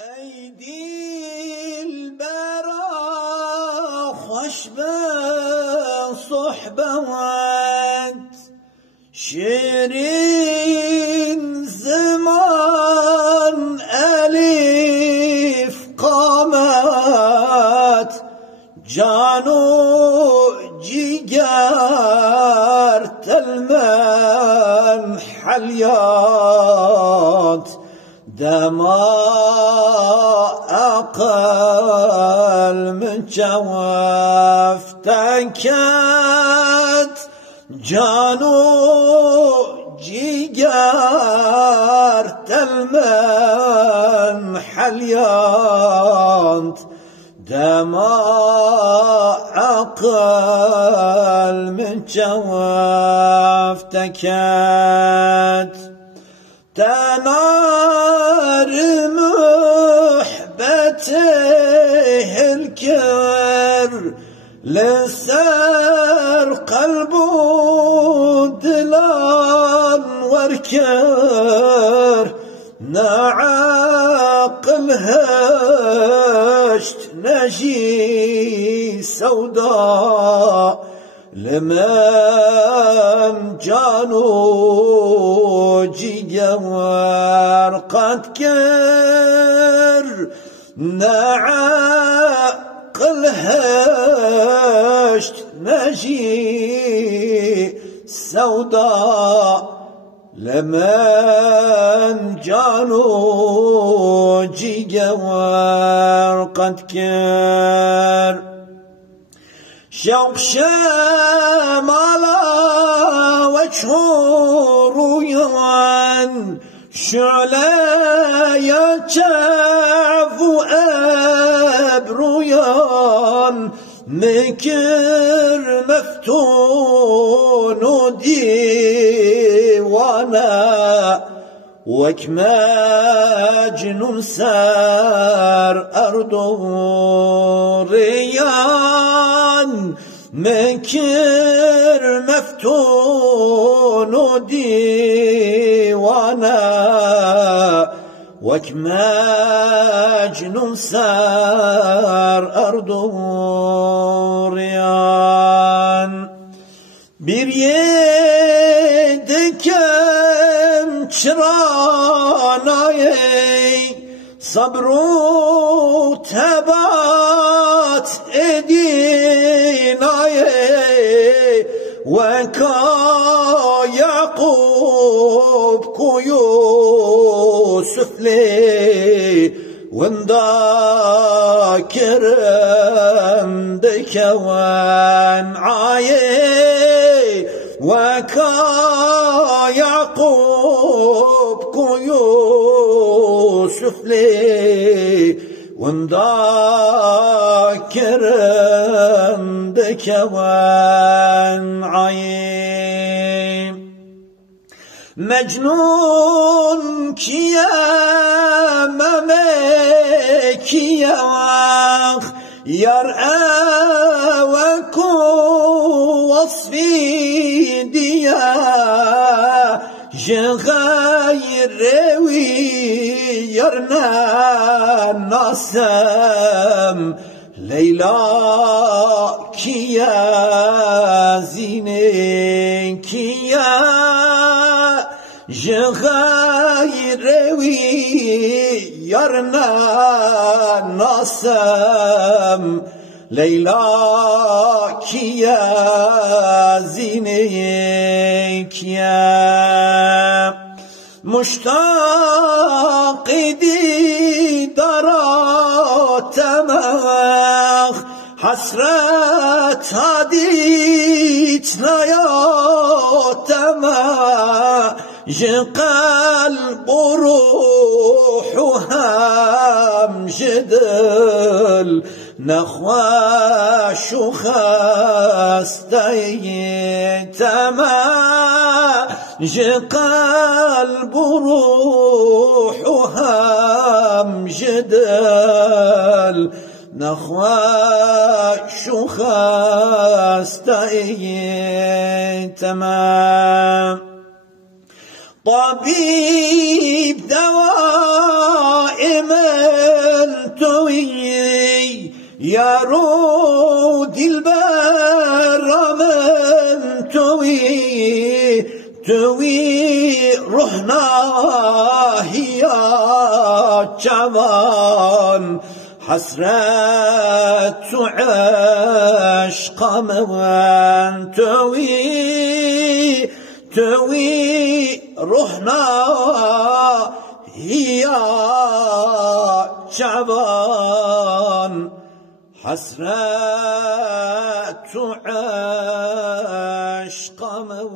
ای دلبرا خوش به صحبت شیرین زمان الف قامت جان و جگر تلمن حلیات دما أقل من جواف تكت جانو جيجار تلمن حليانت دما أقل من جواف تكت تنار محبته الكر لسر قلب دلان وركر نعقل هشت نجي سوداء لمن جانو جيجوار قد كر نعقل هشت نجي سوداء لمن جانو جيجوار قد كر شوق شمالا وجه رويان شعلة يجف أبرويان مكر مفتون ديوانا وكمجنون سار أرض ريان مكر مفتون ديوانا وكمجنون سار أرض ريان بريدكم شراناي صبر تبات اديناي وكا يعقوب كو يوسف لي ونداكرم دكوان عاي وكا يعقوب كو يوسف لي ونداكرم دكوان عاي مجنون كيا مامي كيا يرأى وكو وصفي ديا جغير روي يرنا ناسم ليلى كيا زيني كيا جغير روي يرنا ناسم ليلى كيا زيني كيا مشتاق دي دارات تمخ حسرت هديتنا يا تمخ قلب وروح وهم جدل نخواش وخستي تما قلب وروح وهم جدل نخواش وخستي تما طبيب دوائم يارو دلبر من توي روحنا هي جوان حسرت عشق من توي روحنا هي جوان حسرت عشق من